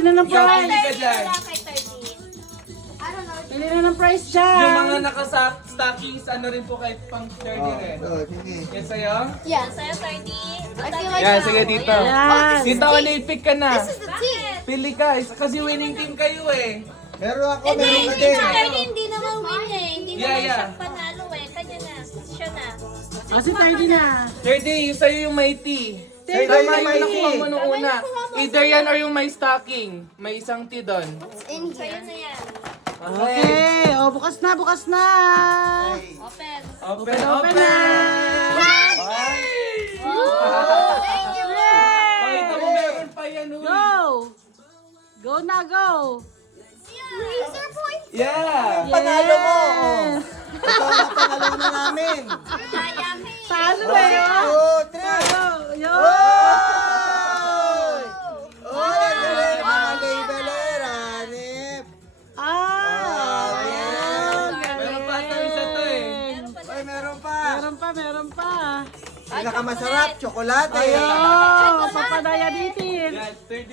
Pili na ng Ikaw, price. pili ka dyan. Wala kay 13. Pili na ng price Yung mga dyan. naka-stockings, ano rin po kahit pang 30 rin. Sige. Yan sa'yo? Yeah. Sa'yo 30. I feel like Yan, sige dito. Yan. Dito, pick ka na. this is the tea. Pili ka, kasi winning team kayo eh. Meron ako, Hindi, meron ka hindi. din. Hindi naman win eh. Hindi Yeah, naman yeah. siya panalo eh. Kanya na. Siya na. Kasi 30 na. 30, yung sa'yo yung may tea. Sa'yo Tama yung yung may nakuha tea. mo nung una. Either yan or yung may stocking. May isang tea doon. In Sa'yo here. na yan. Okay. Okay. O, bukas na, bukas na. Open. Open, Open na. Thank you, Pakita mo meron pa yan, uy. Go. Go na, go. Laser point. Yeah. Panalo mo. Yes. Ito ang panalo na namin. Yayami. Talo na yun. 2, 3. Talo. Yun. Oy! Oy, galing mga labeler, hanip. Yan. Meron pa tayo isa to eh. Oy, meron pa. Meron pa, meron pa. Pinakamasarap, tsokolate. Ayun, papadiabetes. Yan, 30